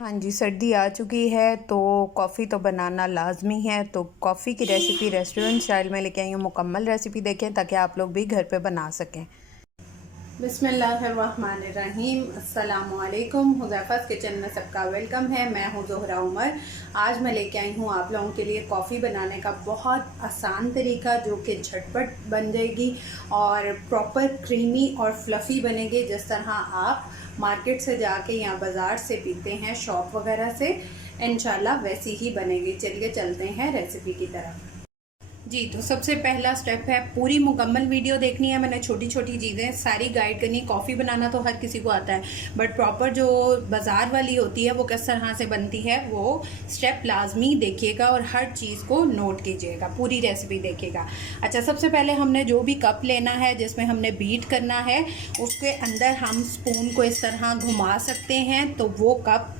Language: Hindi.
हाँ जी, सर्दी आ चुकी है तो कॉफ़ी तो बनाना लाजमी है। तो कॉफ़ी की रेसिपी रेस्टोरेंट स्टाइल में लेके आई हूँ। मुकम्मल रेसिपी देखें ताकि आप लोग भी घर पे बना सकें। बिस्मिल्लाहिर्रहमानिर्रहीम। अस्सलामुअलैकुम। हुज़ैफ़ा's किचन में सबका वेलकम है। मैं हूँ ज़ोहरा उमर। आज मैं लेके आई हूँ आप लोगों के लिए कॉफ़ी बनाने का बहुत आसान तरीका, जो कि झटपट बन जाएगी और प्रॉपर क्रीमी और फ्लफ़ी बनेगी, जिस तरह आप मार्केट से जाके या बाज़ार से पीते हैं शॉप वगैरह से, इंशाल्लाह वैसी ही बनेगी। चलिए चलते हैं रेसिपी की तरफ। जी, तो सबसे पहला स्टेप है, पूरी मुकम्मल वीडियो देखनी है। मैंने छोटी छोटी चीज़ें सारी गाइड करनी। कॉफ़ी बनाना तो हर किसी को आता है, बट प्रॉपर जो बाज़ार वाली होती है वो किस तरह से बनती है वो स्टेप लाजमी देखिएगा और हर चीज़ को नोट कीजिएगा, पूरी रेसिपी देखिएगा। अच्छा, सबसे पहले हमने जो भी कप लेना है जिसमें हमने बीट करना है, उसके अंदर हम स्पून को इस तरह घुमा सकते हैं तो वो कप